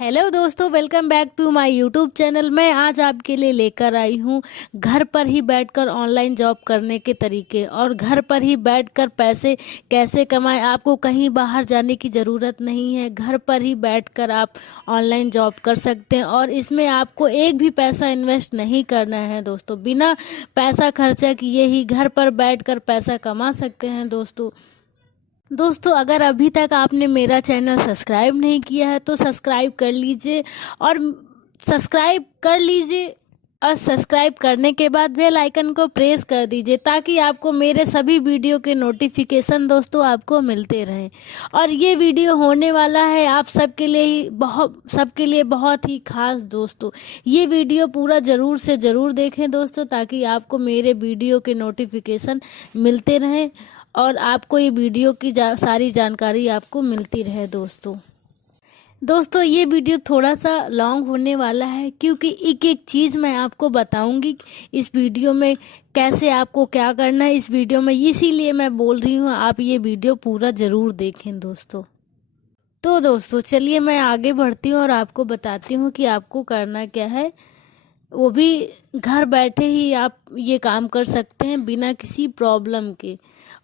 Hello दोस्तों, welcome back to my YouTube channel. मैं आज आपके लिए लेकर आई हूँ घर पर ही बैठकर ऑनलाइन जॉब करने के तरीके और घर पर ही बैठकर पैसे कैसे कमाएं। आपको कहीं बाहर जाने की ज़रूरत नहीं है, घर पर ही बैठकर आप ऑनलाइन जॉब कर सकते हैं और इसमें आपको एक भी पैसा इन्वेस्ट नहीं करना है दोस्तों। बिना पैसा खर्चा किए ही घर पर बैठकर पैसा कमा सकते हैं दोस्तों। अगर अभी तक आपने मेरा चैनल सब्सक्राइब नहीं किया है तो सब्सक्राइब कर लीजिए और सब्सक्राइब करने के बाद बेल आइकन को प्रेस कर दीजिए ताकि आपको मेरे सभी वीडियो के नोटिफिकेशन दोस्तों आपको मिलते रहें। और ये वीडियो होने वाला है आप सबके लिए बहुत ही खास दोस्तों। ये वीडियो पूरा ज़रूर से ज़रूर देखें दोस्तों ताकि आपको मेरे वीडियो के नोटिफिकेशन मिलते रहें और आपको ये वीडियो की सारी जानकारी आपको मिलती रहे दोस्तों। ये वीडियो थोड़ा सा लॉन्ग होने वाला है क्योंकि एक एक चीज़ मैं आपको बताऊंगी इस वीडियो में, कैसे आपको क्या करना है इस वीडियो में, इसीलिए मैं बोल रही हूँ आप ये वीडियो पूरा ज़रूर देखें दोस्तों। तो दोस्तों चलिए मैं आगे बढ़ती हूँ और आपको बताती हूँ कि आपको करना क्या है। वो भी घर बैठे ही आप ये काम कर सकते हैं बिना किसी प्रॉब्लम के,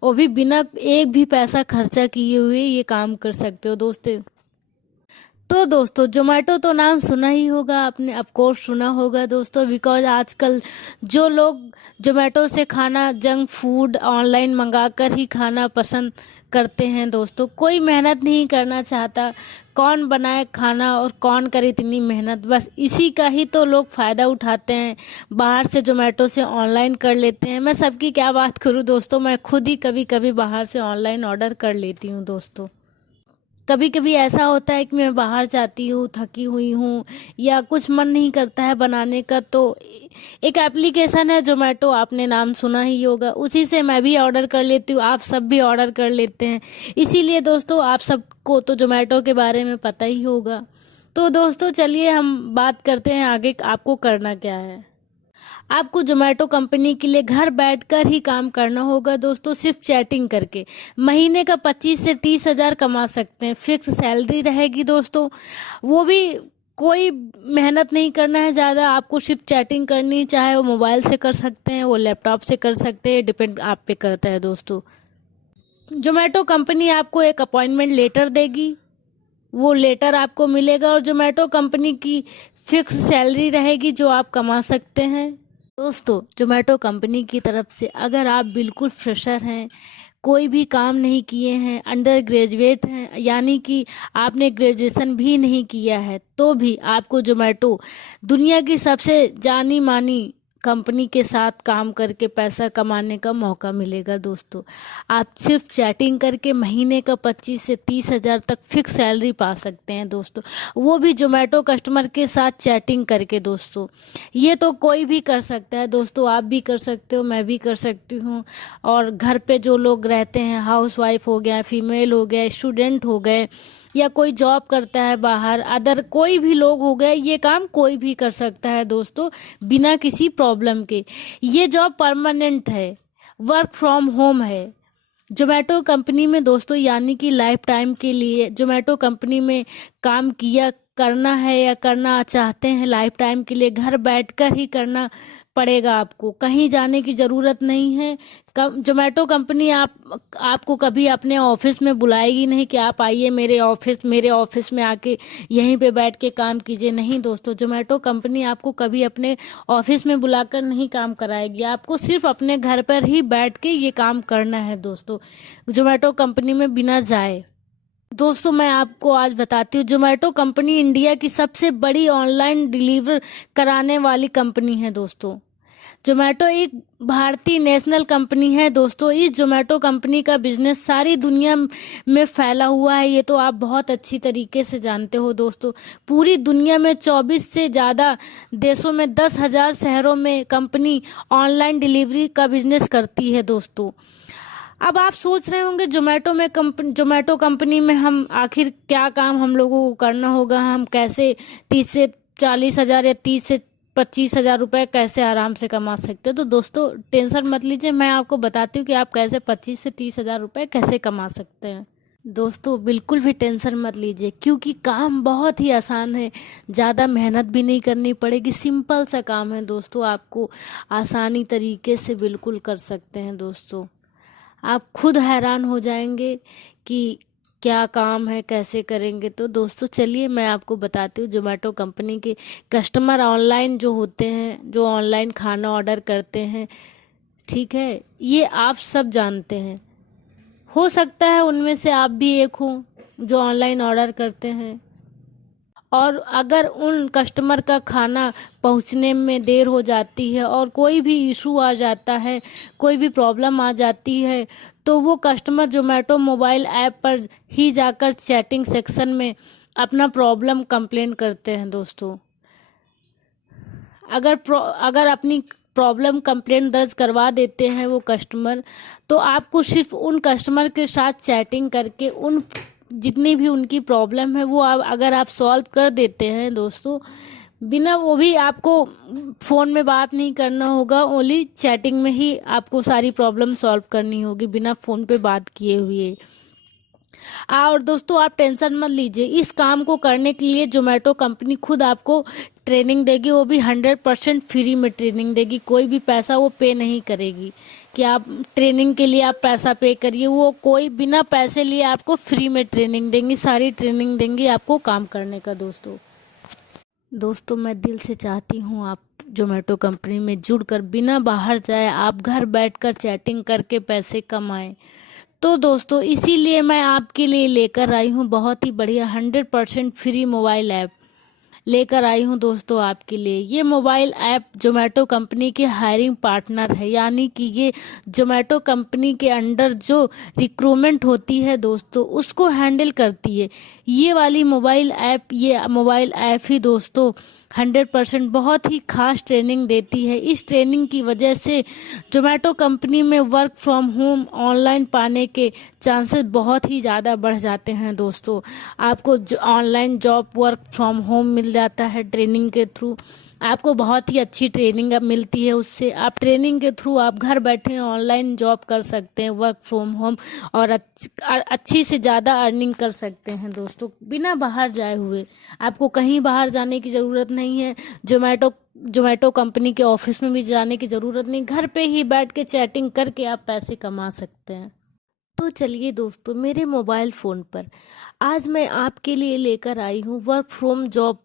वो भी बिना एक भी पैसा खर्चा किए हुए ये काम कर सकते हो दोस्तों। तो दोस्तों जोमेटो तो नाम सुना ही होगा आपने, ऑफ कोर्स सुना होगा दोस्तों, बिकॉज आजकल जो लोग जोमेटो से खाना जंक फूड ऑनलाइन मंगाकर ही खाना पसंद करते हैं दोस्तों। कोई मेहनत नहीं करना चाहता, कौन बनाए खाना और कौन करे इतनी मेहनत, बस इसी का ही तो लोग फ़ायदा उठाते हैं, बाहर से जोमेटो से ऑनलाइन कर लेते हैं। मैं सबकी क्या बात करूं दोस्तों, मैं खुद ही कभी कभी बाहर से ऑनलाइन ऑर्डर कर लेती हूं दोस्तों। कभी कभी ऐसा होता है कि मैं बाहर जाती हूँ, थकी हुई हूँ या कुछ मन नहीं करता है बनाने का, तो एक एप्लीकेशन है जोमेटो, आपने नाम सुना ही होगा, उसी से मैं भी ऑर्डर कर लेती हूँ, आप सब भी ऑर्डर कर लेते हैं। इसीलिए दोस्तों आप सबको तो जोमेटो के बारे में पता ही होगा। तो दोस्तों चलिए हम बात करते हैं आगे आपको करना क्या है। आपको जोमेटो कंपनी के लिए घर बैठकर ही काम करना होगा दोस्तों, सिर्फ चैटिंग करके। महीने का 25 से 30 हज़ार कमा सकते हैं, फिक्स सैलरी रहेगी दोस्तों। वो भी कोई मेहनत नहीं करना है ज़्यादा, आपको सिर्फ चैटिंग करनी, चाहे वो मोबाइल से कर सकते हैं, वो लैपटॉप से कर सकते हैं, डिपेंड आप पे करता है दोस्तों। जोमेटो कंपनी आपको एक अपॉइंटमेंट लेटर देगी, वो लेटर आपको मिलेगा और जोमेटो कंपनी की फिक्स सैलरी रहेगी जो आप कमा सकते हैं दोस्तों। जोमेटो कंपनी की तरफ से अगर आप बिल्कुल फ्रेशर हैं, कोई भी काम नहीं किए हैं, अंडर ग्रेजुएट हैं, यानी कि आपने ग्रेजुएशन भी नहीं किया है, तो भी आपको जोमेटो दुनिया की सबसे जानी मानी कंपनी के साथ काम करके पैसा कमाने का मौका मिलेगा दोस्तों। आप सिर्फ चैटिंग करके महीने का 25 से 30 हज़ार तक फिक्स सैलरी पा सकते हैं दोस्तों, वो भी जोमेटो कस्टमर के साथ चैटिंग करके दोस्तों। ये तो कोई भी कर सकता है दोस्तों, आप भी कर सकते हो, मैं भी कर सकती हूँ। और घर पे जो लोग रहते हैं, हाउस वाइफ हो गया, फीमेल हो गया, स्टूडेंट हो गए, या कोई जॉब करता है बाहर, अदर कोई भी लोग हो गए, ये काम कोई भी कर सकता है दोस्तों बिना किसी प्रॉब्लम के। ये जॉब परमानेंट है, वर्क फ्रॉम होम है जोमेटो कंपनी में दोस्तों, यानी कि लाइफ टाइम के लिए जोमेटो कंपनी में काम किया करना है या करना चाहते हैं लाइफ टाइम के लिए, घर बैठकर ही करना पड़ेगा आपको, कहीं जाने की ज़रूरत नहीं है। जोमेटो कंपनी आपको कभी अपने ऑफिस में बुलाएगी नहीं कि आप आइए मेरे ऑफिस में आके यहीं पे बैठ के काम कीजिए, नहीं दोस्तों। जोमेटो कंपनी आपको कभी अपने ऑफिस में बुलाकर नहीं काम कराएगी, आपको सिर्फ अपने घर पर ही बैठ के ये काम करना है दोस्तों, जोमेटो कंपनी में बिना जाए। दोस्तों मैं आपको आज बताती हूँ, जोमेटो कंपनी इंडिया की सबसे बड़ी ऑनलाइन डिलीवर कराने वाली कंपनी है दोस्तों। जोमेटो एक भारतीय नेशनल कंपनी है दोस्तों। इस जोमेटो कंपनी का बिजनेस सारी दुनिया में फैला हुआ है, ये तो आप बहुत अच्छी तरीके से जानते हो दोस्तों। पूरी दुनिया में 24 से ज़्यादा देशों में 10,000 शहरों में कंपनी ऑनलाइन डिलीवरी का बिजनेस करती है दोस्तों। अब आप सोच रहे होंगे जोमेटो कंपनी में हम आखिर क्या काम हम लोगों को करना होगा, हम कैसे 30 से 40 हज़ार या 30 से 25 हज़ार रुपये कैसे आराम से कमा सकते हो। तो दोस्तों टेंशन मत लीजिए, मैं आपको बताती हूँ कि आप कैसे 25 से 30 हज़ार रुपये कैसे कमा सकते हैं। दोस्तों बिल्कुल भी टेंशन मत लीजिए, क्योंकि काम बहुत ही आसान है। ज़्यादा मेहनत भी नहीं करनी पड़ेगी, सिंपल सा काम है दोस्तों। आपको आसानी तरीके से बिल्कुल कर सकते हैं दोस्तों। आप खुद हैरान हो जाएंगे कि क्या काम है, कैसे करेंगे। तो दोस्तों चलिए मैं आपको बताती हूँ। जोमेटो कंपनी के कस्टमर ऑनलाइन जो होते हैं, जो ऑनलाइन खाना ऑर्डर करते हैं, ठीक है, ये आप सब जानते हैं। हो सकता है उनमें से आप भी एक हो जो ऑनलाइन ऑर्डर करते हैं। और अगर उन कस्टमर का खाना पहुंचने में देर हो जाती है और कोई भी इशू आ जाता है, कोई भी प्रॉब्लम आ जाती है, तो वो कस्टमर जोमेटो मोबाइल ऐप पर ही जाकर चैटिंग सेक्शन में अपना प्रॉब्लम कंप्लेन करते हैं दोस्तों। अगर अपनी प्रॉब्लम कंप्लेंट दर्ज करवा देते हैं वो कस्टमर, तो आपको सिर्फ उन कस्टमर के साथ चैटिंग करके उन जितनी भी उनकी प्रॉब्लम है वो अगर आप सॉल्व कर देते हैं दोस्तों, बिना वो भी आपको फ़ोन में बात नहीं करना होगा, ओनली चैटिंग में ही आपको सारी प्रॉब्लम सॉल्व करनी होगी बिना फ़ोन पे बात किए हुए। और दोस्तों आप टेंशन मत लीजिए, इस काम को करने के लिए जोमेटो कंपनी खुद आपको ट्रेनिंग देगी, वो भी 100% फ्री में ट्रेनिंग देगी। कोई भी पैसा वो पे नहीं करेगी कि आप ट्रेनिंग के लिए आप पैसा पे करिए। वो कोई बिना पैसे लिए आपको फ्री में ट्रेनिंग देंगी, सारी ट्रेनिंग देंगी आपको काम करने का। दोस्तों मैं दिल से चाहती हूँ आप जोमेटो कंपनी में जुड़कर बिना बाहर जाए आप घर बैठकर चैटिंग करके पैसे कमाएं। तो दोस्तों इसीलिए मैं आपके लिए लेकर आई हूँ बहुत ही बढ़िया 100% फ्री मोबाइल ऐप लेकर आई हूँ दोस्तों आपके लिए। ये मोबाइल ऐप जोमेटो कंपनी के हायरिंग पार्टनर है, यानी कि ये जोमेटो कंपनी के अंडर जो रिक्रूटमेंट होती है दोस्तों उसको हैंडल करती है। ये वाली मोबाइल ऐप ही दोस्तों 100% बहुत ही खास ट्रेनिंग देती है। इस ट्रेनिंग की वजह से जोमेटो कंपनी में वर्क फ्रॉम होम ऑनलाइन पाने के चांसेस बहुत ही ज़्यादा बढ़ जाते हैं दोस्तों। आपको online job work from home मिल जाता है ट्रेनिंग के थ्रू। आपको बहुत ही अच्छी ट्रेनिंग अब मिलती है उससे। आप ट्रेनिंग के थ्रू आप घर बैठे ऑनलाइन जॉब कर सकते हैं वर्क फ्रॉम होम, और अच्छी से ज़्यादा अर्निंग कर सकते हैं दोस्तों बिना बाहर जाए हुए। आपको कहीं बाहर जाने की ज़रूरत नहीं है, जोमेटो कंपनी के ऑफिस में भी जाने की ज़रूरत नहीं, घर पे ही बैठ के चैटिंग करके आप पैसे कमा सकते हैं। तो चलिए दोस्तों मेरे मोबाइल फ़ोन पर आज मैं आपके लिए लेकर आई हूँ वर्क फ्रॉम जॉब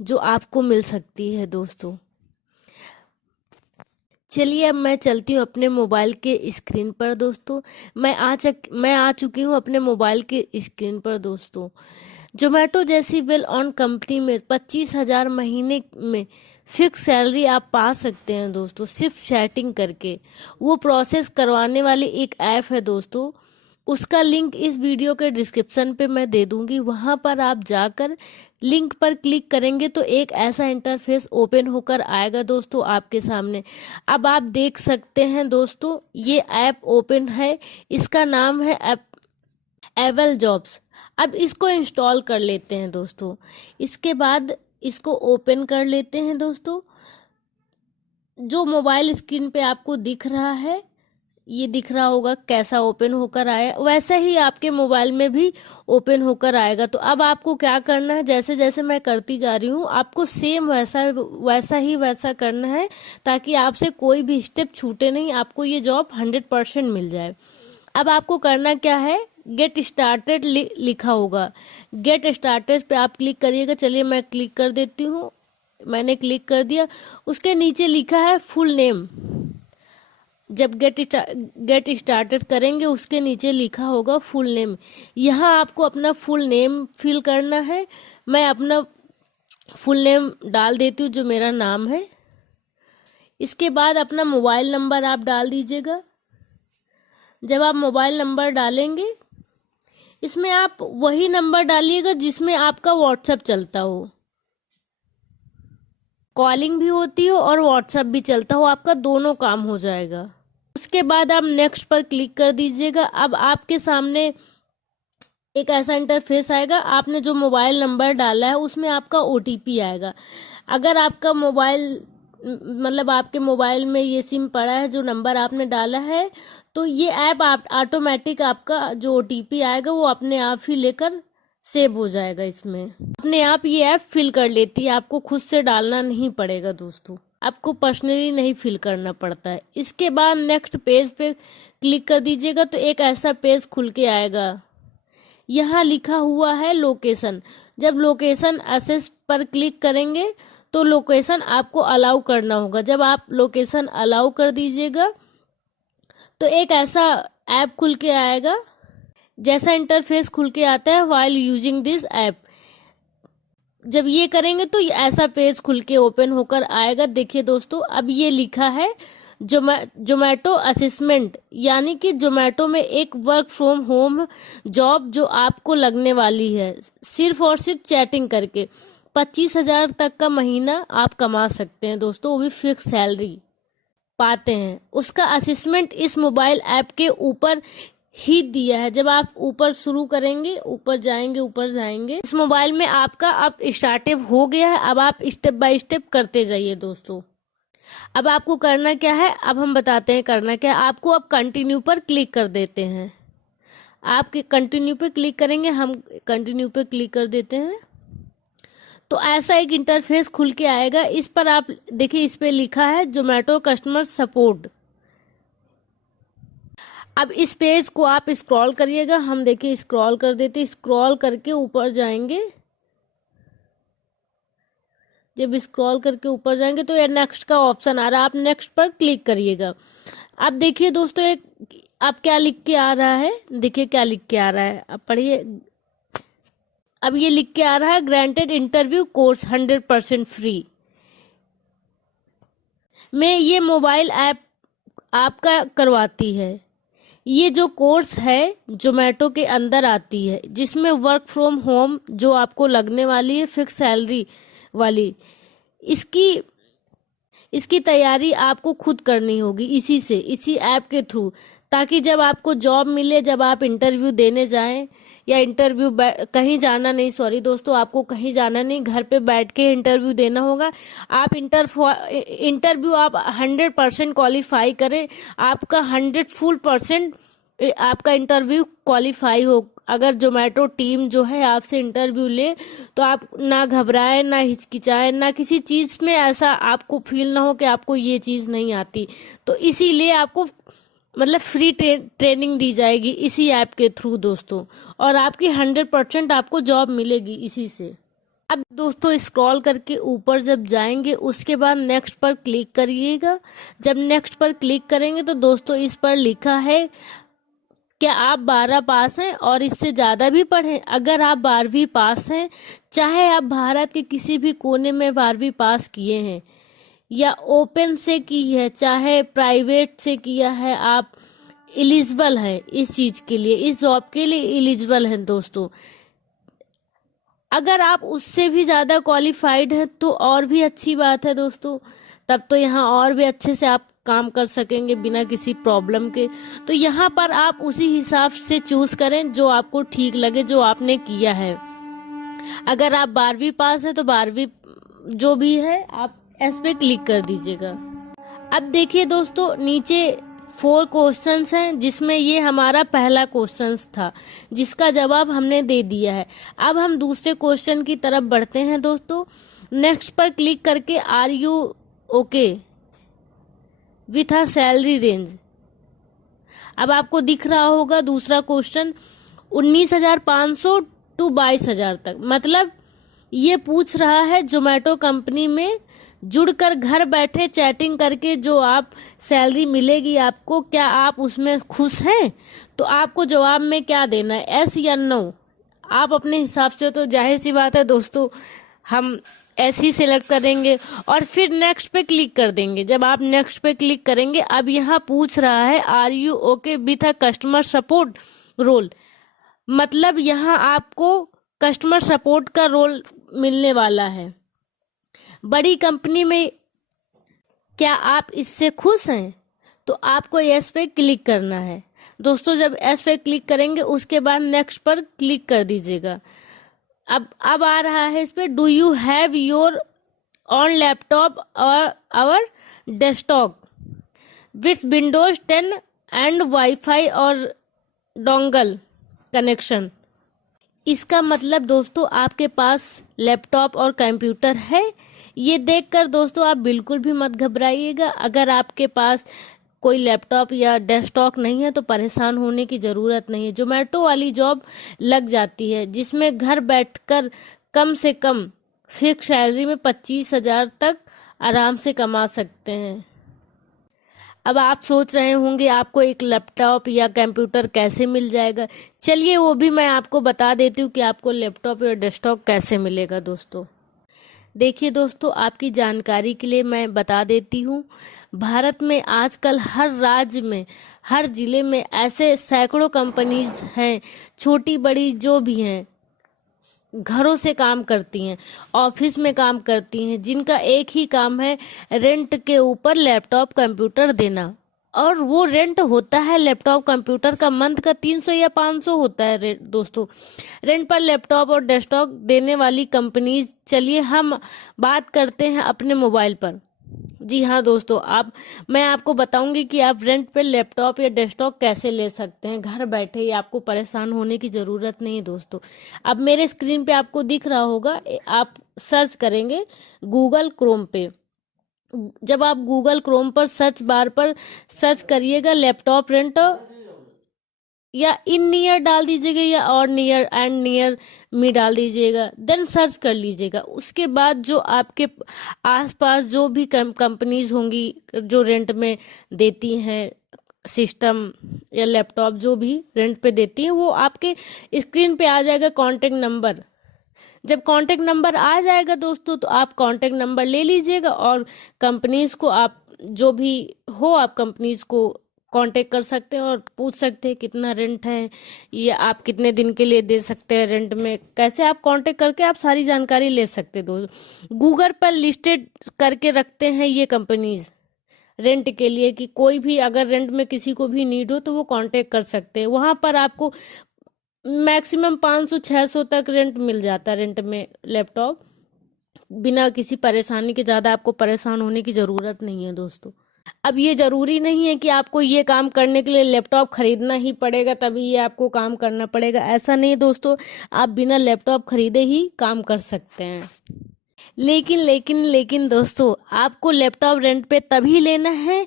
जो आपको मिल सकती है दोस्तों। चलिए अब मैं चलती हूँ अपने मोबाइल के स्क्रीन पर दोस्तों। मैं आ चुकी हूँ अपने मोबाइल के स्क्रीन पर दोस्तों। जोमेटो जैसी वेल ऑन कंपनी में 25,000 महीने में फिक्स सैलरी आप पा सकते हैं दोस्तों, सिर्फ चैटिंग करके। वो प्रोसेस करवाने वाली एक ऐप है दोस्तों, उसका लिंक इस वीडियो के डिस्क्रिप्शन पे मैं दे दूंगी। वहां पर आप जाकर लिंक पर क्लिक करेंगे तो एक ऐसा इंटरफेस ओपन होकर आएगा दोस्तों आपके सामने। अब आप देख सकते हैं दोस्तों ये ऐप ओपन है, इसका नाम है एवल जॉब्स। अब इसको इंस्टॉल कर लेते हैं दोस्तों। इसके बाद इसको ओपन कर लेते हैं दोस्तों। जो मोबाइल स्क्रीन पे आपको दिख रहा है, ये दिख रहा होगा कैसा ओपन होकर आया, वैसा ही आपके मोबाइल में भी ओपन होकर आएगा। तो अब आपको क्या करना है, जैसे जैसे मैं करती जा रही हूँ आपको सेम वैसा करना है, ताकि आपसे कोई भी स्टेप छूटे नहीं, आपको ये जॉब 100% मिल जाए। अब आपको करना क्या है, गेट स्टार्टेड लिखा होगा, गेट स्टार्टेड पे आप क्लिक करिएगा। चलिए मैं क्लिक कर देती हूँ, मैंने क्लिक कर दिया। उसके नीचे लिखा है फुल नेम। जब गेट स्टार्टेड करेंगे उसके नीचे लिखा होगा फुल नेम। यहाँ आपको अपना फुल नेम फिल करना है। मैं अपना फुल नेम डाल देती हूँ जो मेरा नाम है। इसके बाद अपना मोबाइल नंबर आप डाल दीजिएगा। जब आप मोबाइल नंबर डालेंगे इसमें आप वही नंबर डालिएगा जिसमें आपका व्हाट्सएप चलता हो, कॉलिंग भी होती हो और व्हाट्सएप भी चलता हो, आपका दोनों काम हो जाएगा। उसके बाद आप नेक्स्ट पर क्लिक कर दीजिएगा। अब आपके सामने एक ऐसा इंटरफेस आएगा, आपने जो मोबाइल नंबर डाला है उसमें आपका OTP आएगा। अगर आपका मोबाइल मतलब आपके मोबाइल में ये सिम पड़ा है, जो नंबर आपने डाला है, तो ये ऐप आप ऑटोमेटिक आपका जो OTP आएगा वो अपने आप ही लेकर सेव हो जाएगा। इसमें अपने आप ये ऐप फिल कर लेती है, आपको खुद से डालना नहीं पड़ेगा दोस्तों, आपको पर्सनली नहीं फिल करना पड़ता है। इसके बाद नेक्स्ट पेज पे क्लिक कर दीजिएगा तो एक ऐसा पेज खुल के आएगा। यहाँ लिखा हुआ है लोकेशन। जब लोकेशन एक्सेस पर क्लिक करेंगे तो लोकेशन आपको अलाउ करना होगा। जब आप लोकेशन अलाउ कर दीजिएगा तो एक ऐसा ऐप खुल के आएगा, जैसा इंटरफेस खुल के आता है व्हाइल यूजिंग दिस ऐप। जब ये करेंगे तो ऐसा पेज खुल के ओपन होकर आएगा। देखिए दोस्तों, अब ये लिखा है जोमेटो असेसमेंट, यानी कि जोमेटो में एक वर्क फ्रॉम होम जॉब जो आपको लगने वाली है, सिर्फ और सिर्फ चैटिंग करके 25,000 तक का महीना आप कमा सकते हैं दोस्तों, वो भी फिक्स सैलरी पाते हैं। उसका असेसमेंट इस मोबाइल ऐप के ऊपर ही दिया है। जब आप ऊपर शुरू करेंगे, ऊपर जाएंगे, इस मोबाइल में आपका अब स्टार्टअप हो गया है। अब आप स्टेप बाय स्टेप करते जाइए दोस्तों। अब आपको करना क्या है, अब हम बताते हैं करना क्या है। आपको अब कंटिन्यू पर क्लिक कर देते हैं। आप कंटिन्यू पे क्लिक करेंगे, हम कंटिन्यू पे क्लिक कर देते हैं तो ऐसा एक इंटरफेस खुल के आएगा। इस पर आप देखिए, इस पे लिखा है जोमेटो कस्टमर सपोर्ट। अब इस पेज को आप स्क्रॉल करिएगा, हम देखिए स्क्रॉल कर देते, स्क्रॉल करके ऊपर जाएंगे। जब स्क्रॉल करके ऊपर जाएंगे तो ये नेक्स्ट का ऑप्शन आ रहा है, आप नेक्स्ट पर क्लिक करिएगा। अब देखिए दोस्तों, अब क्या लिख के आ रहा है, देखिए क्या लिख के आ रहा है, अब पढ़िए। अब ये लिख के आ रहा है ग्रांटेड इंटरव्यू कोर्स 100% फ्री में ये मोबाइल ऐप आपका करवाती है। ये जो कोर्स है जोमेटो के अंदर आती है, जिसमें वर्क फ्रॉम होम जो आपको लगने वाली है फिक्स सैलरी वाली, इसकी तैयारी आपको खुद करनी होगी इसी ऐप के थ्रू, ताकि जब आपको जॉब मिले, जब आप इंटरव्यू देने जाएं या कहीं जाना नहीं, सॉरी दोस्तों, आपको कहीं जाना नहीं, घर पे बैठ के इंटरव्यू देना होगा। आप इंटरव्यू आप 100% क्वालिफाई करें, आपका 100% आपका इंटरव्यू क्वालिफाई हो। अगर जोमेटो टीम जो है आपसे इंटरव्यू ले तो आप ना घबराएं, ना हिचकिचाएं, ना किसी चीज़ में ऐसा आपको फील ना हो कि आपको ये चीज़ नहीं आती। तो इसीलिए आपको मतलब फ्री ट्रेनिंग दी जाएगी इसी ऐप के थ्रू दोस्तों, और आपकी 100% आपको जॉब मिलेगी इसी से। अब दोस्तों स्क्रॉल करके ऊपर जब जाएंगे उसके बाद नेक्स्ट पर क्लिक करिएगा। जब नेक्स्ट पर क्लिक करेंगे तो दोस्तों इस पर लिखा है क्या आप 12 पास हैं और इससे ज़्यादा भी पढ़ें। अगर आप 12वीं पास हैं, चाहे आप भारत के किसी भी कोने में 12वीं पास किए हैं या ओपन से की है, चाहे प्राइवेट से किया है, आप एलिजिबल हैं इस चीज़ के लिए, इस जॉब के लिए एलिजिबल हैं दोस्तों। अगर आप उससे भी ज़्यादा क्वालिफाइड हैं तो और भी अच्छी बात है दोस्तों, तब तो यहाँ और भी अच्छे से आप काम कर सकेंगे बिना किसी प्रॉब्लम के। तो यहाँ पर आप उसी हिसाब से चूज करें जो आपको ठीक लगे, जो आपने किया है। अगर आप 12वीं पास है तो 12वीं जो भी है आप इस पे क्लिक कर दीजिएगा। अब देखिए दोस्तों नीचे 4 क्वेश्चंस हैं, जिसमें ये हमारा पहला क्वेश्चन था जिसका जवाब हमने दे दिया है। अब हम दूसरे क्वेश्चन की तरफ बढ़ते हैं दोस्तों। नेक्स्ट पर क्लिक करके are you okay with a salary range. अब आपको दिख रहा होगा दूसरा क्वेश्चन 19,500 टू 22,000 तक, मतलब ये पूछ रहा है जोमेटो कंपनी में जुड़कर घर बैठे चैटिंग करके जो आप सैलरी मिलेगी आपको, क्या आप उसमें खुश हैं? तो आपको जवाब में क्या देना है, एस या नो। आप अपने हिसाब से, तो जाहिर सी बात है दोस्तों हम ऐसे ही सिलेक्ट करेंगे और फिर नेक्स्ट पे क्लिक कर देंगे। जब आप नेक्स्ट पे क्लिक करेंगे, अब यहाँ पूछ रहा है are you okay with a customer support role, मतलब यहाँ आपको कस्टमर सपोर्ट का रोल मिलने वाला है बड़ी कंपनी में। क्या आप इससे खुश हैं? तो आपको यस पे क्लिक करना है दोस्तों। जब यस पे क्लिक करेंगे उसके बाद नेक्स्ट पर क्लिक कर दीजिएगा। अब आ रहा है इस पे do you have your own laptop और our desktop with Windows 10 and wifi और डोंगल कनेक्शन। इसका मतलब दोस्तों आपके पास लैपटॉप और कंप्यूटर है। ये देखकर दोस्तों आप बिल्कुल भी मत घबराइएगा। अगर आपके पास कोई लैपटॉप या डेस्कटॉप नहीं है तो परेशान होने की ज़रूरत नहीं है। जोमेटो वाली जॉब लग जाती है जिसमें घर बैठकर कम से कम फिक्स सैलरी में 25,000 तक आराम से कमा सकते हैं। अब आप सोच रहे होंगे आपको एक लैपटॉप या कंप्यूटर कैसे मिल जाएगा। चलिए वो भी मैं आपको बता देती हूँ कि आपको लैपटॉप या डेस्कटॉप कैसे मिलेगा दोस्तों। देखिए दोस्तों, आपकी जानकारी के लिए मैं बता देती हूँ, भारत में आजकल हर राज्य में, हर जिले में ऐसे सैकड़ों कंपनीज हैं, छोटी बड़ी जो भी हैं, घरों से काम करती हैं, ऑफिस में काम करती हैं, जिनका एक ही काम है रेंट के ऊपर लैपटॉप कंप्यूटर देना। और वो रेंट होता है लैपटॉप कंप्यूटर का मंथ का 300 या 500 होता है दोस्तों, रेंट पर लैपटॉप और डेस्कटॉप देने वाली कंपनीज। चलिए हम बात करते हैं अपने मोबाइल पर। जी हाँ दोस्तों, मैं आपको बताऊंगी कि आप रेंट पे लैपटॉप या डेस्कटॉप कैसे ले सकते हैं घर बैठे ही। आपको परेशान होने की ज़रूरत नहीं है दोस्तों। अब मेरे स्क्रीन पे आपको दिख रहा होगा, आप सर्च करेंगे गूगल क्रोम पे। जब आप गूगल क्रोम पर सर्च बार पर सर्च करिएगा लैपटॉप रेंट, या इन नियर डाल दीजिएगा या और नियर एंड नियर मी डाल दीजिएगा, देन सर्च कर लीजिएगा। उसके बाद जो आपके आसपास जो भी कंपनीज होंगी जो रेंट में देती हैं सिस्टम या लैपटॉप, जो भी रेंट पे देती हैं, वो आपके स्क्रीन पे आ जाएगा कॉन्टेक्ट नंबर। जब कॉन्टेक्ट नंबर आ जाएगा दोस्तों तो आप कॉन्टेक्ट नंबर ले लीजिएगा और कंपनीज को आप जो भी हो आप कंपनीज को कांटेक्ट कर सकते हैं और पूछ सकते हैं कितना रेंट है, ये आप कितने दिन के लिए दे सकते हैं रेंट में। कैसे आप कांटेक्ट करके आप सारी जानकारी ले सकते हैं दोस्तों। गूगल पर लिस्टेड करके रखते हैं ये कंपनीज रेंट के लिए, कि कोई भी अगर रेंट में किसी को भी नीड हो तो वो कांटेक्ट कर सकते हैं। वहाँ पर आपको मैक्सिमम 500-600 तक रेंट मिल जाता है रेंट में लैपटॉप, बिना किसी परेशानी के। ज़्यादा आपको परेशान होने की ज़रूरत नहीं है दोस्तों। अब ये ज़रूरी नहीं है कि आपको ये काम करने के लिए लैपटॉप खरीदना ही पड़ेगा तभी ये आपको काम करना पड़ेगा, ऐसा नहीं दोस्तों। आप बिना लैपटॉप खरीदे ही काम कर सकते हैं। लेकिन दोस्तों, आपको लैपटॉप रेंट पे तभी लेना है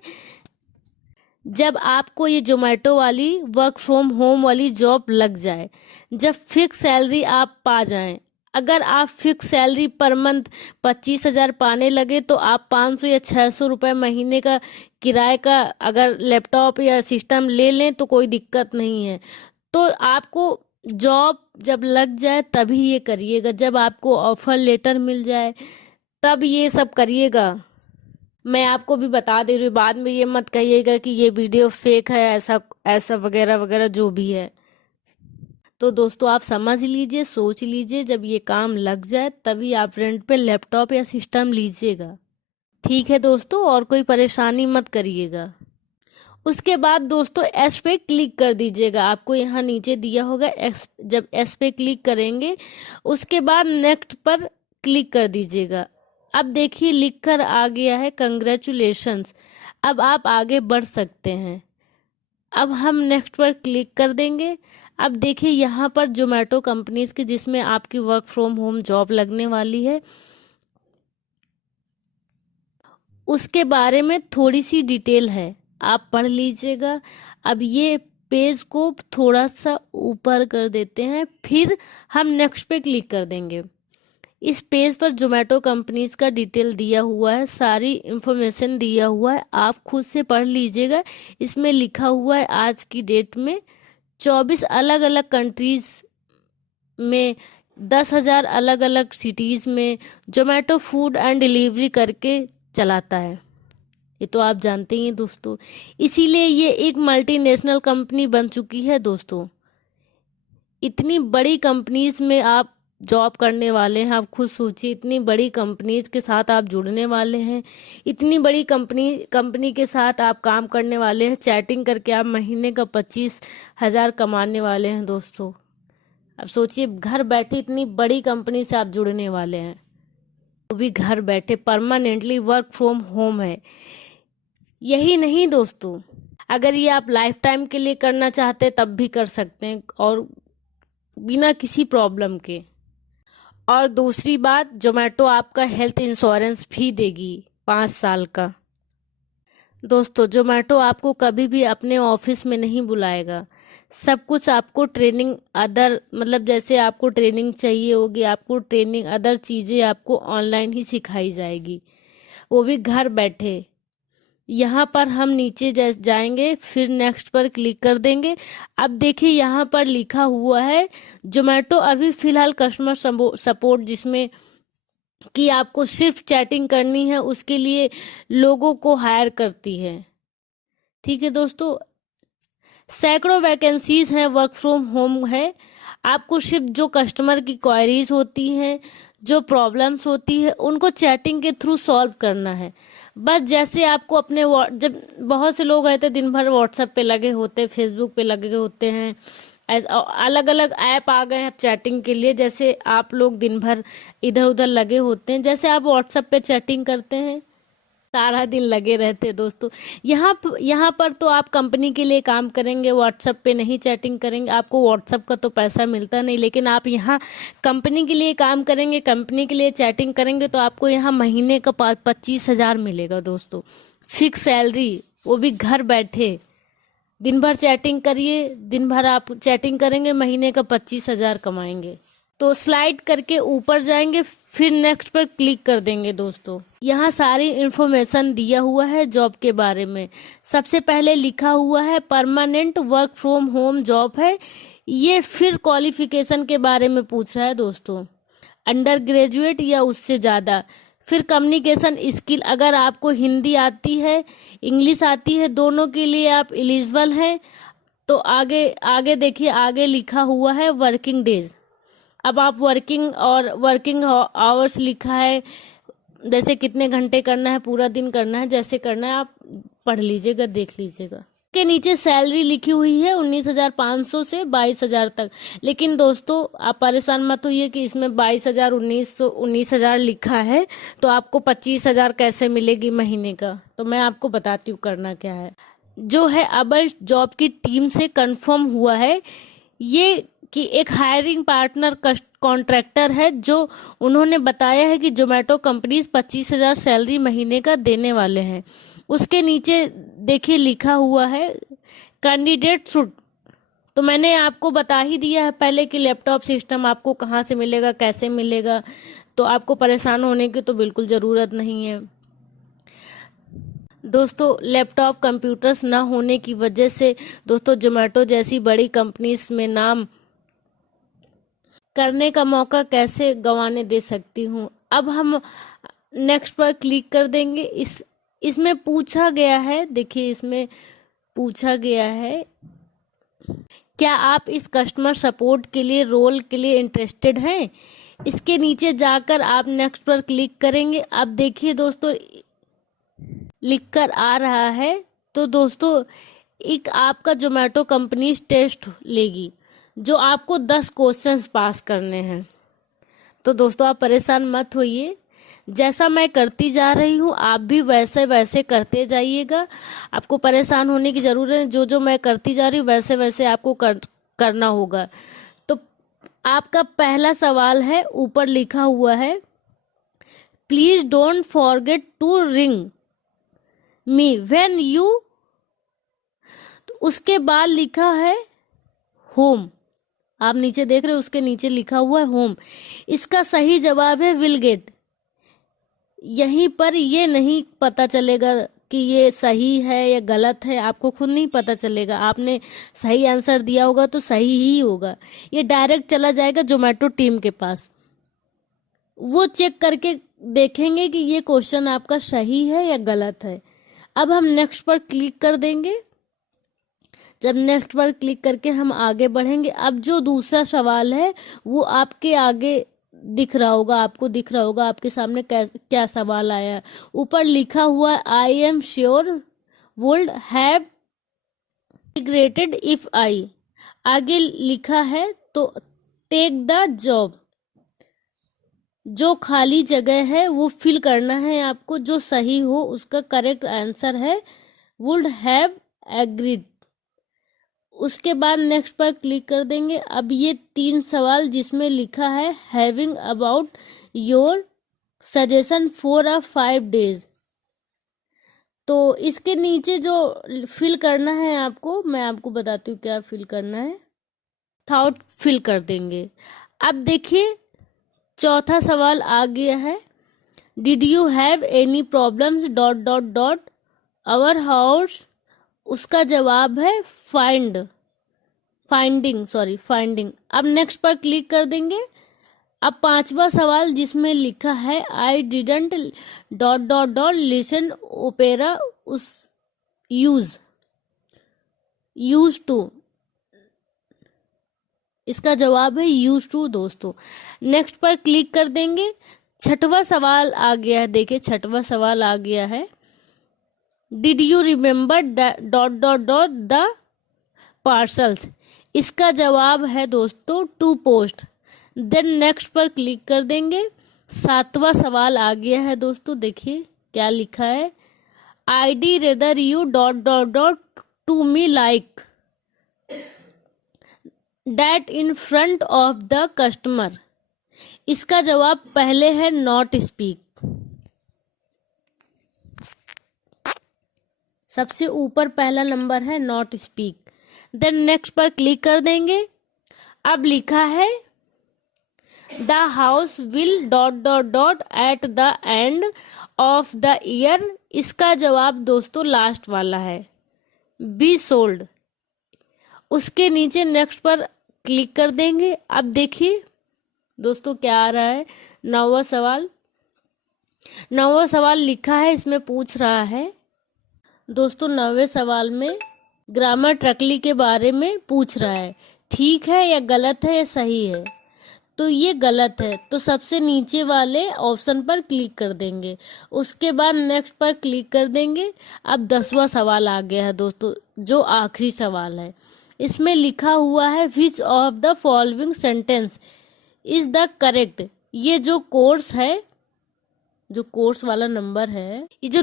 जब आपको ये जोमेटो वाली वर्क फ्रॉम होम वाली जॉब लग जाए, जब फिक्स सैलरी आप पा जाएं। अगर आप फिक्स सैलरी पर मंथ 25,000 पाने लगे तो आप 500 या 600 रुपये महीने का किराए का अगर लैपटॉप या सिस्टम ले लें तो कोई दिक्कत नहीं है। तो आपको जॉब जब लग जाए तभी ये करिएगा, जब आपको ऑफर लेटर मिल जाए तब ये सब करिएगा। मैं आपको भी बता दे रही हूँ, बाद में ये मत कहिएगा कि ये वीडियो फेक है, ऐसा वगैरह वगैरह जो भी है। तो दोस्तों आप समझ लीजिए, सोच लीजिए, जब ये काम लग जाए तभी आप रेंट पे लैपटॉप या सिस्टम लीजिएगा। ठीक है दोस्तों, और कोई परेशानी मत करिएगा। उसके बाद दोस्तों एस पे क्लिक कर दीजिएगा। आपको यहाँ नीचे दिया होगा जब एस पे क्लिक करेंगे उसके बाद नेक्स्ट पर क्लिक कर दीजिएगा। अब देखिए लिख कर आ गया है कंग्रेचुलेशंस। अब आप आगे बढ़ सकते हैं। अब हम नेक्स्ट पर क्लिक कर देंगे। अब देखिए यहाँ पर जोमेटो कंपनीज की जिसमें आपकी वर्क फ्रॉम होम जॉब लगने वाली है उसके बारे में थोड़ी सी डिटेल है, आप पढ़ लीजिएगा। अब ये पेज को थोड़ा सा ऊपर कर देते हैं, फिर हम नेक्स्ट पे क्लिक कर देंगे। इस पेज पर जोमेटो कंपनीज का डिटेल दिया हुआ है, सारी इंफॉर्मेशन दिया हुआ है, आप खुद से पढ़ लीजिएगा। इसमें लिखा हुआ है आज की डेट में 24 अलग अलग कंट्रीज में 10,000 अलग अलग सिटीज में जोमेटो फूड एंड डिलीवरी करके चलाता है। ये तो आप जानते ही हैं दोस्तों, इसीलिए ये एक मल्टीनेशनल कंपनी बन चुकी है दोस्तों। इतनी बड़ी कंपनीज में आप जॉब करने वाले हैं, आप खुद सोचिए, इतनी बड़ी कंपनीज के साथ आप जुड़ने वाले हैं, इतनी बड़ी कंपनी के साथ आप काम करने वाले हैं, चैटिंग करके आप महीने का 25,000 कमाने वाले हैं दोस्तों। अब सोचिए घर बैठे इतनी बड़ी कंपनी से आप जुड़ने वाले हैं। वो भी घर बैठे परमानेंटली वर्क फ्रॉम होम है। यही नहीं दोस्तों, अगर ये आप लाइफ टाइम के लिए करना चाहते हैं तब भी कर सकते हैं, और बिना किसी प्रॉब्लम के। और दूसरी बात, जोमेटो आपका हेल्थ इंश्योरेंस भी देगी 5 साल का। दोस्तों, जोमेटो आपको कभी भी अपने ऑफिस में नहीं बुलाएगा। सब कुछ आपको ट्रेनिंग अदर, मतलब जैसे आपको ट्रेनिंग चाहिए होगी, आपको ट्रेनिंग अदर चीज़ें आपको ऑनलाइन ही सिखाई जाएगी, वो भी घर बैठे। यहाँ पर हम नीचे जाएंगे, फिर नेक्स्ट पर क्लिक कर देंगे। अब देखिए यहाँ पर लिखा हुआ है जोमेटो अभी फिलहाल कस्टमर सपोर्ट, जिसमें कि आपको सिर्फ चैटिंग करनी है, उसके लिए लोगों को हायर करती है। ठीक है दोस्तों, सैकड़ों वैकेंसीज हैं, वर्क फ्रॉम होम है। आपको सिर्फ जो कस्टमर की क्वायरीज होती हैं, जो प्रॉब्लम्स होती है, उनको चैटिंग के थ्रू सॉल्व करना है। बस जैसे आपको अपने जब बहुत से लोग रहते दिन भर व्हाट्सएप पे लगे होते, फेसबुक पे लगे होते हैं, अलग अलग ऐप आ गए हैं चैटिंग के लिए। जैसे आप लोग दिन भर इधर उधर लगे होते हैं, जैसे आप व्हाट्सएप पे चैटिंग करते हैं, सारा दिन लगे रहते दोस्तों। यहाँ पर तो आप कंपनी के लिए काम करेंगे, व्हाट्सएप पे नहीं चैटिंग करेंगे। आपको व्हाट्सएप का तो पैसा मिलता नहीं, लेकिन आप यहाँ कंपनी के लिए काम करेंगे, कंपनी के लिए चैटिंग करेंगे, तो आपको यहाँ महीने का 25,000 मिलेगा दोस्तों, फिक्स सैलरी, वो भी घर बैठे। दिन भर चैटिंग करिए, दिन भर आप चैटिंग करेंगे, महीने का 25,000 कमाएंगे। तो स्लाइड करके ऊपर जाएंगे, फिर नेक्स्ट पर क्लिक कर देंगे दोस्तों। यहाँ सारी इंफॉर्मेशन दिया हुआ है जॉब के बारे में। सबसे पहले लिखा हुआ है permanent work from home job है ये। फिर क्वालिफिकेशन के बारे में पूछ रहा है दोस्तों, अंडर ग्रेजुएट या उससे ज़्यादा। फिर कम्युनिकेशन स्किल, अगर आपको हिंदी आती है, इंग्लिश आती है, दोनों के लिए आप एलिजिबल हैं। तो आगे आगे देखिए, आगे लिखा हुआ है वर्किंग डेज। अब आप वर्किंग आवर्स लिखा है, जैसे कितने घंटे करना है, पूरा दिन करना है, जैसे करना है आप पढ़ लीजिएगा, देख लीजिएगा। के नीचे सैलरी लिखी हुई है 19,500 से 22,000 तक। लेकिन दोस्तों आप परेशान मत होइए कि इसमें 22,000 19,000 लिखा है, तो आपको 25,000 कैसे मिलेगी महीने का। तो मैं आपको बताती हूँ करना क्या है। जो है अबर जॉब की टीम से कंफर्म हुआ है ये कि एक हायरिंग पार्टनर कॉन्ट्रैक्टर है, जो उन्होंने बताया है कि जोमेटो कंपनीज 25,000 सैलरी महीने का देने वाले हैं। उसके नीचे देखिए लिखा हुआ है कैंडिडेट शुड। तो मैंने आपको बता ही दिया है पहले कि लैपटॉप सिस्टम आपको कहाँ से मिलेगा, कैसे मिलेगा, तो आपको परेशान होने की तो बिल्कुल ज़रूरत नहीं है दोस्तों। लैपटॉप कंप्यूटर्स ना होने की वजह से दोस्तों जोमेटो जैसी बड़ी कंपनीज में नाम करने का मौका कैसे गंवाने दे सकती हूँ। अब हम नेक्स्ट पर क्लिक कर देंगे। इसमें पूछा गया है, देखिए इसमें पूछा गया है क्या आप इस कस्टमर सपोर्ट के लिए रोल के लिए इंटरेस्टेड हैं। इसके नीचे जाकर आप नेक्स्ट पर क्लिक करेंगे। अब देखिए दोस्तों लिखकर आ रहा है, तो दोस्तों एक आपका जोमेटो कंपनी टेस्ट लेगी, जो आपको 10 क्वेश्चंस पास करने हैं। तो दोस्तों आप परेशान मत होइए, जैसा मैं करती जा रही हूँ आप भी वैसे वैसे करते जाइएगा। आपको परेशान होने की ज़रूरत है, जो जो मैं करती जा रही हूँ वैसे वैसे आपको करना होगा। तो आपका पहला सवाल है, ऊपर लिखा हुआ है please don't forget to ring me when you. तो उसके बाद लिखा है होम, आप नीचे देख रहे हो उसके नीचे लिखा हुआ है होम। इसका सही जवाब है विल गेट। यहीं पर ये नहीं पता चलेगा कि ये सही है या गलत है, आपको खुद नहीं पता चलेगा। आपने सही आंसर दिया होगा तो सही ही होगा। ये डायरेक्ट चला जाएगा जोमेटो टीम के पास, वो चेक करके देखेंगे कि ये क्वेश्चन आपका सही है या गलत है। अब हम नेक्स्ट पर क्लिक कर देंगे। जब नेक्स्ट पर क्लिक करके हम आगे बढ़ेंगे, अब जो दूसरा सवाल है वो आपके आगे दिख रहा होगा, आपको दिख रहा होगा आपके सामने क्या सवाल आया है। ऊपर लिखा हुआ I am sure would have greeted if I. आगे लिखा है तो टेक द जॉब। जो खाली जगह है वो फिल करना है आपको, जो सही हो उसका करेक्ट आंसर है वुड हैव एग्रीड। उसके बाद नेक्स्ट पर क्लिक कर देंगे। अब ये 3 सवाल जिसमें लिखा है having about your suggestion for a 5 days, तो इसके नीचे जो फिल करना है आपको, मैं आपको बताती हूँ क्या फिल करना है। थॉट फिल कर देंगे। अब देखिए चौथा सवाल आ गया है, did you have any problems dot dot dot our house. उसका जवाब है फाइंडिंग। अब नेक्स्ट पर क्लिक कर देंगे। अब 5वां सवाल जिसमें लिखा है I didn't dot dot dot listen opera उस यूज टू, इसका जवाब है यूज टू दोस्तों। नेक्स्ट पर क्लिक कर देंगे। 6वां सवाल आ गया है, देखिए 6वां सवाल आ गया है, did you remember dot dot dot the parcels. इसका जवाब है दोस्तों टू पोस्ट। देन नेक्स्ट पर क्लिक कर देंगे। 7वां सवाल आ गया है दोस्तों, देखिए क्या लिखा है, I'd rather you dot dot dot to me like that in front of the customer. इसका जवाब पहले है नॉट स्पीक, सबसे ऊपर पहला नंबर है नॉट स्पीक। देन नेक्स्ट पर क्लिक कर देंगे। अब लिखा है the house will dot dot dot at the end of the year. इसका जवाब दोस्तों लास्ट वाला है बी सोल्ड। उसके नीचे नेक्स्ट पर क्लिक कर देंगे। अब देखिए दोस्तों क्या आ रहा है, 9वां सवाल लिखा है, इसमें पूछ रहा है दोस्तों 9वें सवाल में ग्रामर ट्रकली के बारे में पूछ रहा है, ठीक है या गलत है या सही है। तो ये गलत है, तो सबसे नीचे वाले ऑप्शन पर क्लिक कर देंगे। उसके बाद नेक्स्ट पर क्लिक कर देंगे। अब 10वां सवाल आ गया है दोस्तों, जो आखिरी सवाल है। इसमें लिखा हुआ है which of the following sentence is the correct. ये जो कोर्स है, जो कोर्स वाला नंबर है, ये जो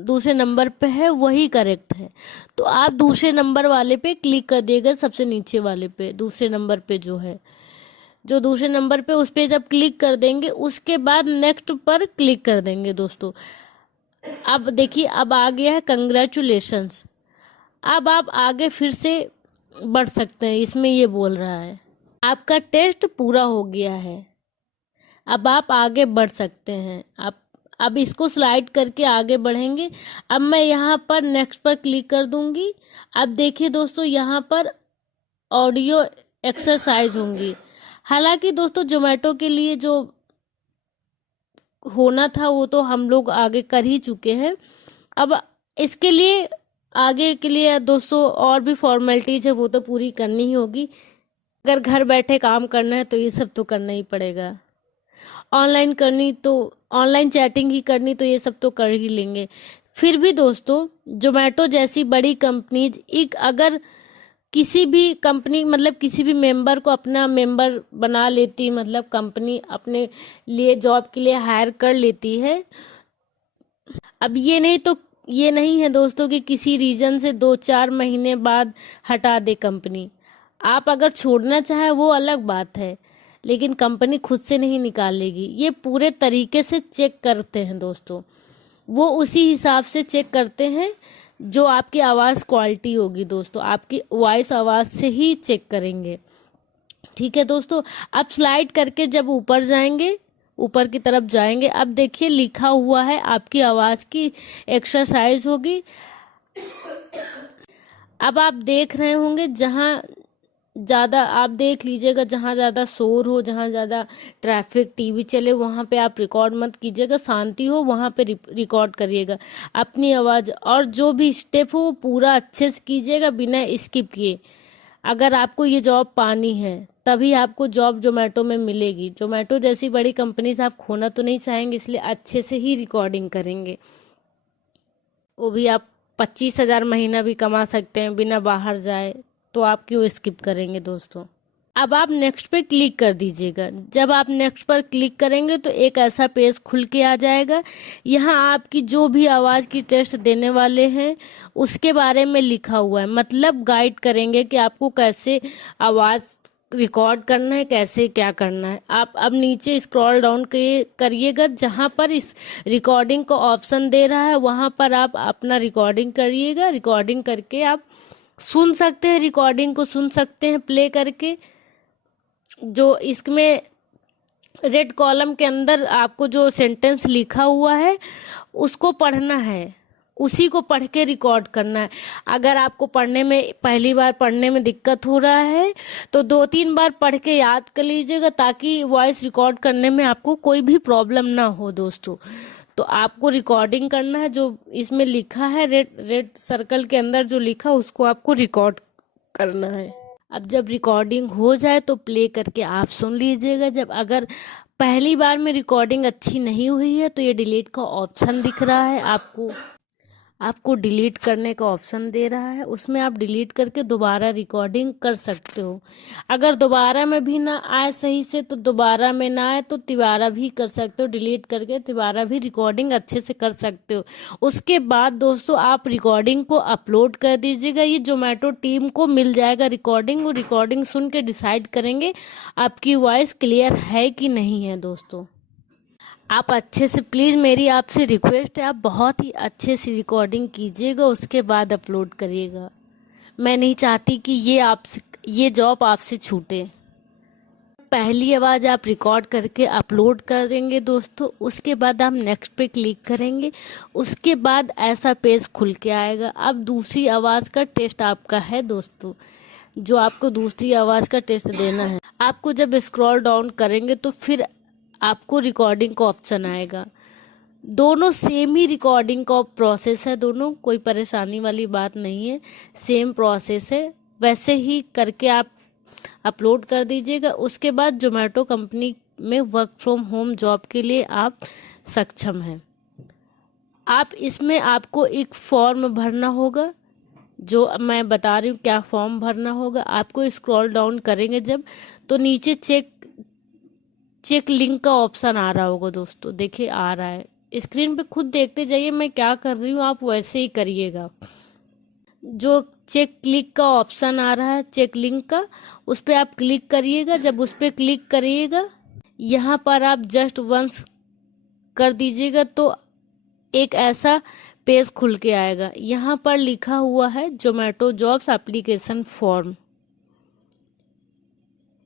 दूसरे नंबर पे है वही करेक्ट है। तो आप दूसरे नंबर वाले पे क्लिक कर दिएगा, सबसे नीचे वाले पे, दूसरे नंबर पे जो दूसरे नंबर पे, उस पे जब क्लिक कर देंगे उसके बाद नेक्स्ट पर क्लिक कर देंगे दोस्तों। अब देखिए अब आ गया है कंग्रेचुलेशंस। अब आप आगे फिर से बढ़ सकते हैं। इसमें ये बोल रहा है आपका टेस्ट पूरा हो गया है, अब आप आगे बढ़ सकते हैं। आप अब इसको स्लाइड करके आगे बढ़ेंगे। अब मैं यहाँ पर नेक्स्ट पर क्लिक कर दूंगी। अब देखिए दोस्तों यहाँ पर ऑडियो एक्सरसाइज होंगी। हालांकि दोस्तों जोमेटो के लिए जो होना था वो तो हम लोग आगे कर ही चुके हैं। अब इसके लिए आगे के लिए दोस्तों और भी फॉर्मेलिटीज है, वो तो पूरी करनी ही होगी। अगर घर बैठे काम करना है तो ये सब तो करना ही पड़ेगा। ऑनलाइन करनी तो ऑनलाइन चैटिंग ही करनी तो ये सब तो कर ही लेंगे। फिर भी दोस्तों जोमेटो जैसी बड़ी कंपनीज अगर किसी भी कंपनी मतलब किसी भी मेंबर को अपना मेंबर बना लेती, मतलब कंपनी अपने लिए जॉब के लिए हायर कर लेती है। अब ये नहीं है दोस्तों कि किसी रीजन से 2-4 महीने बाद हटा दे कंपनी। आप अगर छोड़ना चाहे वो अलग बात है, लेकिन कंपनी खुद से नहीं निकालेगी। ये पूरे तरीके से चेक करते हैं दोस्तों, वो उसी हिसाब से चेक करते हैं जो आपकी आवाज़ क्वालिटी होगी दोस्तों, आपकी वॉइस आवाज़ से ही चेक करेंगे। ठीक है दोस्तों, अब स्लाइड करके जब ऊपर की तरफ जाएंगे, अब देखिए लिखा हुआ है आपकी आवाज़ की एक्सरसाइज होगी। अब आप देख रहे होंगे जहाँ ज़्यादा आप देख लीजिएगा, जहाँ ज़्यादा शोर हो, जहाँ ज़्यादा ट्रैफिक टीवी चले वहाँ पे आप रिकॉर्ड मत कीजिएगा, शांति हो वहाँ पे रिकॉर्ड करिएगा अपनी आवाज़। और जो भी स्टेप हो वो पूरा अच्छे से कीजिएगा बिना स्किप किए। अगर आपको ये जॉब पानी है तभी आपको जॉब जोमेटो में मिलेगी। जोमेटो जैसी बड़ी कंपनी से आप खोना तो नहीं चाहेंगे, इसलिए अच्छे से ही रिकॉर्डिंग करेंगे। वो भी आप 25,000 महीना भी कमा सकते हैं बिना बाहर जाए, तो आप क्यों स्किप करेंगे दोस्तों। अब आप नेक्स्ट पे क्लिक कर दीजिएगा। जब आप नेक्स्ट पर क्लिक करेंगे तो एक ऐसा पेज खुल के आ जाएगा। यहाँ आपकी जो भी आवाज़ की टेस्ट देने वाले हैं उसके बारे में लिखा हुआ है, मतलब गाइड करेंगे कि आपको कैसे आवाज़ रिकॉर्ड करना है, कैसे क्या करना है। आप अब नीचे स्क्रॉल डाउन करिएगा, जहाँ पर इस रिकॉर्डिंग का ऑप्शन दे रहा है वहाँ पर आप अपना रिकॉर्डिंग करिएगा। रिकॉर्डिंग करके आप सुन सकते हैं, रिकॉर्डिंग को सुन सकते हैं प्ले करके। जो इसमें रेड कॉलम के अंदर आपको जो सेंटेंस लिखा हुआ है उसको पढ़ना है, उसी को पढ़ के रिकॉर्ड करना है। अगर आपको पढ़ने में पहली बार पढ़ने में दिक्कत हो रहा है तो 2-3 बार पढ़ के याद कर लीजिएगा, ताकि वॉइस रिकॉर्ड करने में आपको कोई भी प्रॉब्लम ना हो दोस्तों। तो आपको रिकॉर्डिंग करना है, जो इसमें लिखा है रेड सर्कल के अंदर जो लिखा उसको आपको रिकॉर्ड करना है। अब जब रिकॉर्डिंग हो जाए तो प्ले करके आप सुन लीजिएगा। जब अगर पहली बार में रिकॉर्डिंग अच्छी नहीं हुई है तो ये डिलीट का ऑप्शन दिख रहा है, आपको डिलीट करने का ऑप्शन दे रहा है, उसमें आप डिलीट करके दोबारा रिकॉर्डिंग कर सकते हो। अगर दोबारा में भी ना आए सही से तो दोबारा में ना आए तो तिबारा भी कर सकते हो, डिलीट करके तिबारा भी रिकॉर्डिंग अच्छे से कर सकते हो। उसके बाद दोस्तों आप रिकॉर्डिंग को अपलोड कर दीजिएगा। ये जोमेटो टीम को मिल जाएगा रिकॉर्डिंग, वो रिकॉर्डिंग सुन के डिसाइड करेंगे आपकी वॉइस क्लियर है कि नहीं है। दोस्तों आप अच्छे से, प्लीज़ मेरी आपसे रिक्वेस्ट है, आप बहुत ही अच्छे से रिकॉर्डिंग कीजिएगा, उसके बाद अपलोड करिएगा। मैं नहीं चाहती कि ये जॉब आपसे छूटे। पहली आवाज़ आप रिकॉर्ड करके अपलोड करेंगे दोस्तों, उसके बाद आप नेक्स्ट पे क्लिक करेंगे, उसके बाद ऐसा पेज खुल के आएगा। अब दूसरी आवाज़ का टेस्ट आपका है दोस्तों, जो आपको दूसरी आवाज़ का टेस्ट देना है। आपको जब स्क्रॉल डाउन करेंगे तो फिर आपको रिकॉर्डिंग का ऑप्शन आएगा। दोनों सेम ही रिकॉर्डिंग का प्रोसेस है, दोनों कोई परेशानी वाली बात नहीं है, सेम प्रोसेस है। वैसे ही करके आप अपलोड कर दीजिएगा। उसके बाद जोमेटो कंपनी में वर्क फ्रॉम होम जॉब के लिए आप सक्षम हैं। आप इसमें आपको एक फॉर्म भरना होगा, जो मैं बता रही हूँ क्या फॉर्म भरना होगा। आपको स्क्रॉल डाउन करेंगे जब तो नीचे चेक लिंक का ऑप्शन आ रहा होगा दोस्तों, देखिए आ रहा है स्क्रीन पे, खुद देखते जाइए मैं क्या कर रही हूँ, आप वैसे ही करिएगा। जो चेक क्लिक का ऑप्शन आ रहा है, चेक लिंक का, उस पर आप क्लिक करिएगा। जब उस पर क्लिक करिएगा यहाँ पर आप जस्ट वंस कर दीजिएगा तो एक ऐसा पेज खुल के आएगा। यहाँ पर लिखा हुआ है जोमेटो जॉब्स एप्लीकेशन फॉर्म।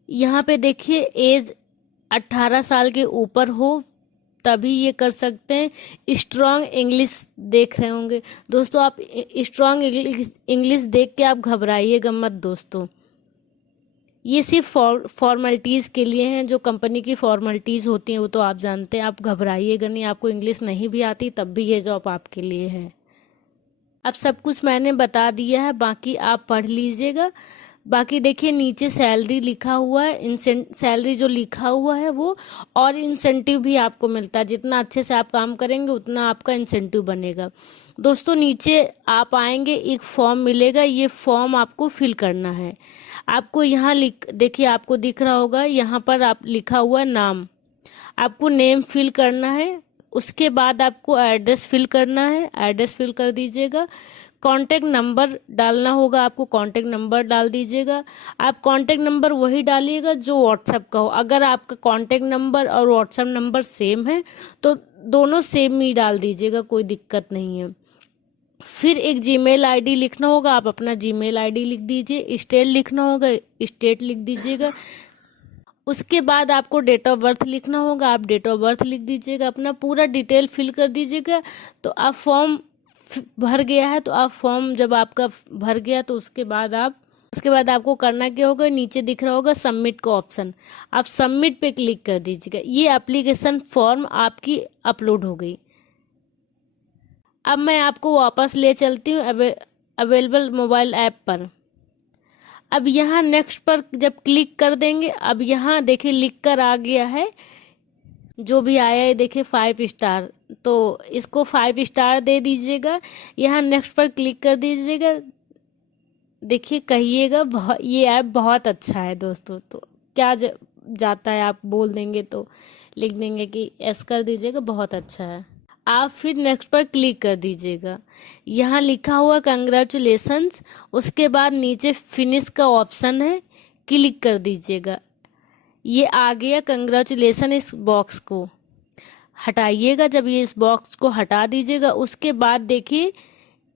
यहाँ पे देखिए एज 18 साल के ऊपर हो तभी ये कर सकते हैं। स्ट्रॉन्ग इंग्लिश देख रहे होंगे दोस्तों, आप स्ट्रॉन्ग इंग्लिश देख के आप घबराइएगा मत दोस्तों, ये सिर्फ फॉर्मेलिटीज़ के लिए हैं। जो कंपनी की फॉर्मेलिटीज़ होती हैं वो तो आप जानते हैं, आप घबराइएगा नहीं। आपको इंग्लिश नहीं भी आती तब भी ये जॉब आपके लिए है। अब सब कुछ मैंने बता दिया है, बाकी आप पढ़ लीजिएगा। बाकी देखिए नीचे सैलरी लिखा हुआ है, सैलरी जो लिखा हुआ है वो, और इंसेंटिव भी आपको मिलता है। जितना अच्छे से आप काम करेंगे उतना आपका इंसेंटिव बनेगा। दोस्तों नीचे आप आएंगे, एक फॉर्म मिलेगा, ये फॉर्म आपको फिल करना है। आपको यहाँ देखिए आपको दिख रहा होगा, यहाँ पर आप लिखा हुआ है नाम, आपको नेम फिल करना है। उसके बाद आपको एड्रेस फिल करना है, एड्रेस फिल कर दीजिएगा। कॉन्टैक्ट नंबर डालना होगा, आपको कॉन्टैक्ट नंबर डाल दीजिएगा। आप कॉन्टैक्ट नंबर वही डालिएगा जो व्हाट्सएप का हो। अगर आपका कॉन्टैक्ट नंबर और व्हाट्सएप नंबर सेम है तो दोनों सेम ही डाल दीजिएगा, कोई दिक्कत नहीं है। फिर एक जीमेल आईडी लिखना होगा, आप अपना जीमेल आईडी लिख दीजिए। स्टेट लिखना होगा, स्टेट लिख दीजिएगा। उसके बाद आपको डेट ऑफ बर्थ लिखना होगा, आप डेट ऑफ बर्थ लिख दीजिएगा। अपना पूरा डिटेल फिल कर दीजिएगा। तो आप फॉर्म भर गया है, तो आप फॉर्म जब आपका भर गया तो उसके बाद आपको करना क्या होगा, नीचे दिख रहा होगा सबमिट का ऑप्शन, आप सबमिट पे क्लिक कर दीजिएगा। ये एप्लीकेशन फॉर्म आपकी अपलोड हो गई। अब मैं आपको वापस ले चलती हूँ अवेलेबल मोबाइल ऐप पर। अब यहाँ नेक्स्ट पर जब क्लिक कर देंगे, अब यहाँ देखिए लिख कर आ गया है, जो भी आया है देखिए 5 स्टार, तो इसको 5 स्टार दे दीजिएगा। यहाँ नेक्स्ट पर क्लिक कर दीजिएगा। देखिए कहिएगा ये ऐप बहुत अच्छा है दोस्तों। तो क्या जाता है, आप बोल देंगे तो लिख देंगे कि एस कर दीजिएगा, बहुत अच्छा है। आप फिर नेक्स्ट पर क्लिक कर दीजिएगा। यहाँ लिखा हुआ कंग्रेचुलेशंस, उसके बाद नीचे फिनिश का ऑप्शन है, क्लिक कर दीजिएगा। ये आ गया कंग्रेचुलेशन। इस बॉक्स को हटाइएगा। जब ये इस बॉक्स को हटा दीजिएगा, उसके बाद देखिए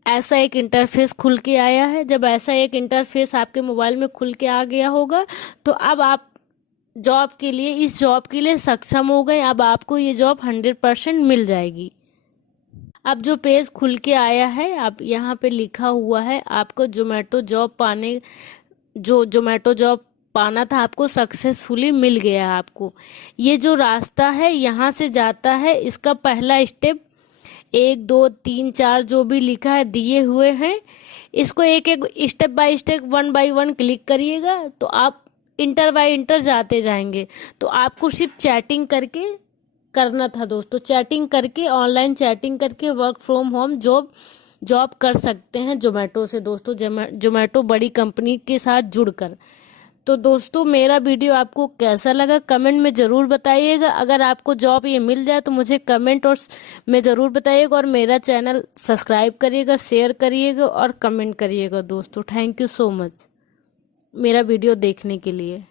ऐसा एक इंटरफेस खुल के आया है। जब ऐसा एक इंटरफेस आपके मोबाइल में खुल के आ गया होगा तो अब आप जॉब के लिए, इस जॉब के लिए सक्षम हो गए। अब आपको ये जॉब 100% मिल जाएगी। अब जो पेज खुल के आया है, आप यहाँ पे लिखा हुआ है आपको जोमेटो जॉब पाना था, आपको सक्सेसफुली मिल गया। आपको ये जो रास्ता है यहाँ से जाता है, इसका पहला स्टेप 1 2 3 4 जो भी लिखा है दिए हुए हैं, इसको एक एक step by step 1 by 1 click करिएगा तो आप इंटर बाय इंटर जाते जाएंगे। तो आपको सिर्फ चैटिंग करके करना था दोस्तों। चैटिंग करके, ऑनलाइन चैटिंग करके वर्क फ्रॉम होम जॉब कर सकते हैं जोमेटो से दोस्तों। जोमेटो बड़ी कंपनी के साथ जुड़कर। तो दोस्तों मेरा वीडियो आपको कैसा लगा कमेंट में ज़रूर बताइएगा। अगर आपको जॉब ये मिल जाए तो मुझे कमेंट और में ज़रूर बताइएगा, और मेरा चैनल सब्सक्राइब करिएगा, शेयर करिएगा और कमेंट करिएगा दोस्तों। थैंक यू सो मच मेरा वीडियो देखने के लिए।